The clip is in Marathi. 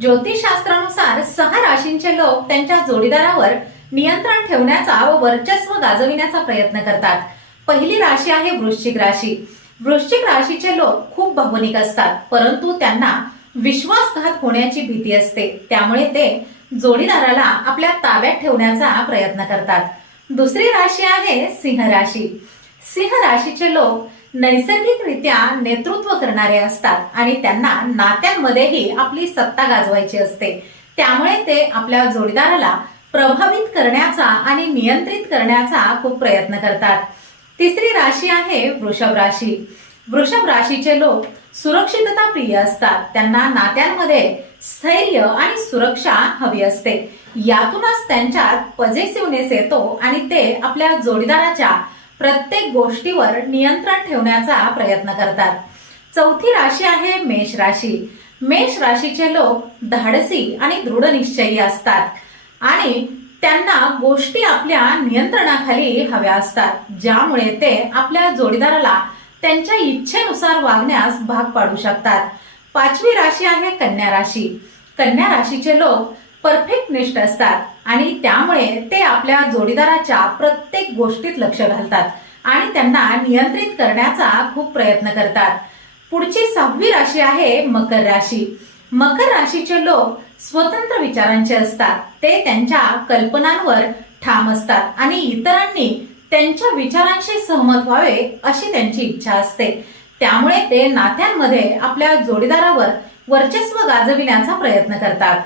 ज्योतिषशास्त्रानुसार सहा राशींचे लोक त्यांच्या जोडीदारावर नियंत्रण ठेवण्याचा व वर्चस्व गाजविण्याचा प्रयत्न करतात. पहिली राशी आहे वृश्चिक राशी. वृश्चिक राशीचे लोक खूप भावनिक असतात परंतु त्यांना विश्वासघात होण्याची भीती असते. त्यामुळे ते जोडीदाराला आपल्या ताब्यात ठेवण्याचा प्रयत्न करतात. दुसरी राशी आहे सिंह राशी. सिंह राशीचे लोक नैसर्गिकरित्या नेतृत्व करणारे असतात आणि त्यांना नात्यांमध्येही आपली सत्ता गाजवायची असते. त्यामुळे ते आपल्या जोडीदाराला प्रभावित करण्याचा आणि नियंत्रित करण्याचा खूप प्रयत्न करतात. तिसरी राशी आहे वृषभ राशी. वृषभ राशीचे लोक सुरक्षितता प्रिय असतात. त्यांना नात्यांमध्ये स्थैर्य आणि सुरक्षा हवी असते. यातूनच त्यांच्यात पॉझिटिव्हनेस येतो आणि ते आपल्या जोडीदाराच्या प्रत्येक गोष्टीवर नियंत्रण ठेवण्याचा प्रयत्न करतात. चौथी राशी आहे मेष राशी. मेष राशीचे लोक धाडसी आणि दृढ निश्चयी असतात. आणि त्यांना गोष्टी आपल्या नियंत्रणाखाली हव्या असतात ज्यामुळे ते आपल्या जोडीदाराला त्यांच्या इच्छेनुसार वागण्यास भाग पाडू शकतात. पाचवी राशी आहे कन्या राशी. कन्या राशीचे लोक परफेक्ट निष्ठ असतात. आणि त्यामुळे ते आपल्या जोडीदाराच्या प्रत्येक गोष्टीत लक्ष घालतात आणि त्यांना नियंत्रित करण्याचा खूप प्रयत्न करतात. पुढची सहावी राशी आहे मकर राशी. मकर राशीचे लोक स्वतंत्र विचारांचे असतात. ते त्यांच्या कल्पनांवर ठाम असतात आणि इतरांनी त्यांच्या विचारांशी सहमत व्हावे अशी त्यांची इच्छा असते. त्यामुळे ते नात्यांमध्ये आपल्या जोडीदारावर वर्चस्व गाजविण्याचा प्रयत्न करतात.